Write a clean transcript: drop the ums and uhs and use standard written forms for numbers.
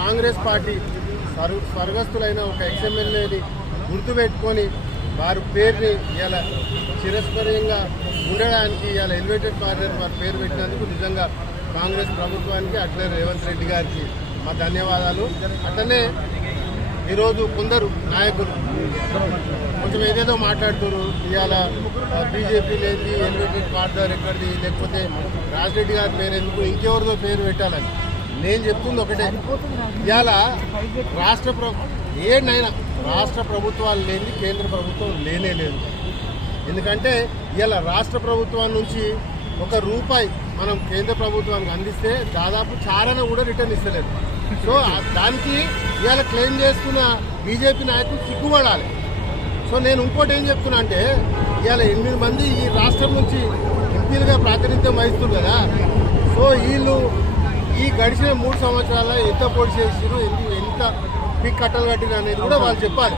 Congress party స్వర్గస్థులైన ఒక ఎక్స్ఎమ్మెల్యేని గుర్తుపెట్టుకొని వారి పేరుని ఇలా చిరస్మరణీయంగా ఉండడానికి ఇలా ఎలివేటెడ్ కార్నర్ వారి పేరు పెట్టినందుకు నిజంగా కాంగ్రెస్ ప్రభుత్వానికి అట్లే రేవంత్ రెడ్డి గారికి మా ధన్యవాదాలు. అట్లనే ఈరోజు కొందరు నాయకులు కొంచెం ఏదేదో మాట్లాడుతున్నారు. ఇవాళ బీజేపీ లేని ఎలివేటెడ్ కార్నర్ ఎక్కడిది, లేకపోతే రాజరెడ్డి గారి పేరు ఎందుకు, ఇంకెవరిదో పేరు పెట్టాలని. నేను చెప్తుంది ఒకటే, ఇవాళ ఏనైనా రాష్ట్ర ప్రభుత్వాలు లేని కేంద్ర ప్రభుత్వం లేనే లేదు. ఎందుకంటే ఇవాళ రాష్ట్ర ప్రభుత్వం నుంచి ₹1 మనం కేంద్ర ప్రభుత్వానికి అందిస్తే దాదాపు చారణ కూడా రిటర్న్ ఇస్తలేదు. సో దానికి ఇవాళ క్లెయిమ్ చేస్తున్న బీజేపీ నాయకులు సిగ్గుపడాలి. సో నేను ఇంకోటి ఏం చెప్తున్నా అంటే, ఇవాళ 8 మంది ఈ రాష్ట్రం నుంచి ఎంపీలుగా ప్రాతినిధ్యం వహిస్తున్నారు కదా. సో వీళ్ళు ఈ గడిచిన 3 సంవత్సరాల ఎంత పొడి చేసిరు, ఎంత పిక్ కట్టలు కట్టిరు అనేది కూడా వాళ్ళు చెప్పాలి.